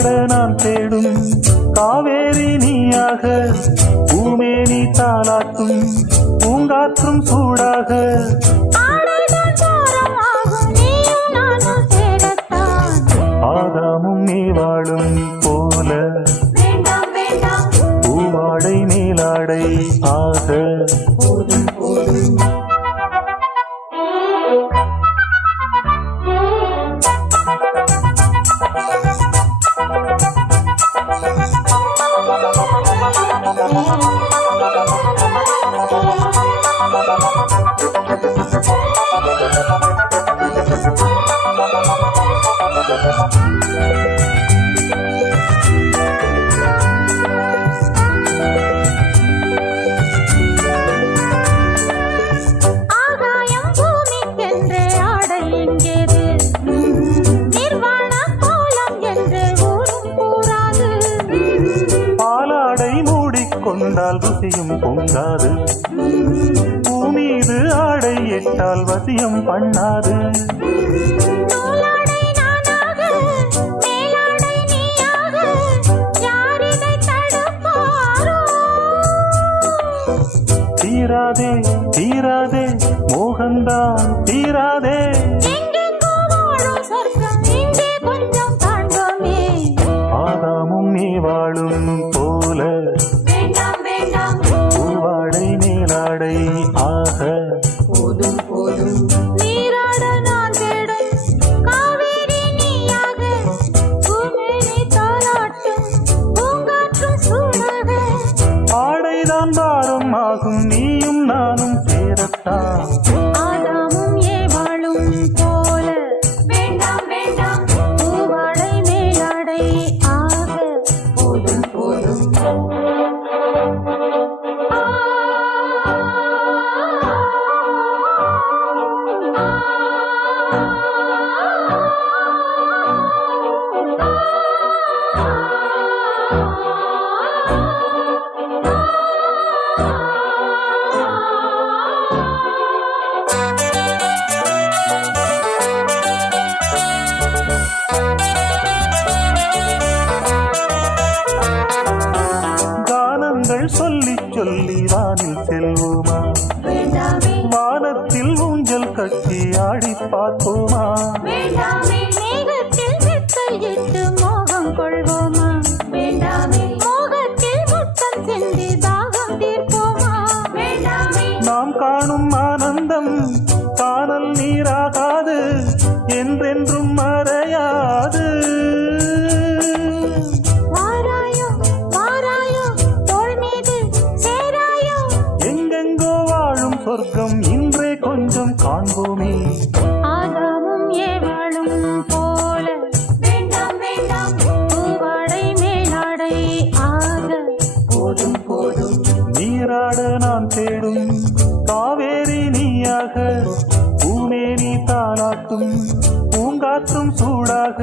நீராட நான் தேடும் காவேரி நீயாக பூமேனி தாலாட்டும் பூங்காற்றும் சூடாக ஆதாமும் நீ வாழும் போல பூவாடை நீலாடை ஆக கொண்டால் ருசியும் பொங்காது பூமீது ஆடை இட்டால் வசியம் பண்ணாது தீராதே தீராதே மோகந்தான் தீராதே ஆதாமும் நீ வாழும் போல பூவாடை நீலாடை ஆக போதும் போதும் நீராட நான் தேடும் காவேரி நீயாக பூமேனி தாலாட்டும் பூங்காற்றும் சூடாக ஆடைதான் பாரம் ஆகும் நீயும் நானும் சேரத்தான் ஆதாமும் ஏவாளும் போல வேண்டாம் வேண்டாம் பூவாடை மேலாடை ஆக போதும் போதும் சொல்லி சொல்லி வானில் செல்வோமா வானத்தில் ஊஞ்சல் கட்டி ஆடி பார்ப்போமா மேகத்தில் விட்டு மோகம் கொள்வோமா மோகத்தில் முத்தம் சென்று தாகம் தீர்ப்போமா நாம் காணும் ஆனந்தம் காணல் நீராகாது என்றென்றும் மறையாது சொர்க்கம் இன்றே கொஞ்சம் காண்போமே ஆதாமும் ஏவாளும் போல வேண்டாம் வேண்டாம் பூவாடை மேலாடை ஆக போதும் போதும் நீராட நான் தேடும் காவேரி நீயாக பூமேனி தாலாட்டும் பூங்காற்றும் சூடாக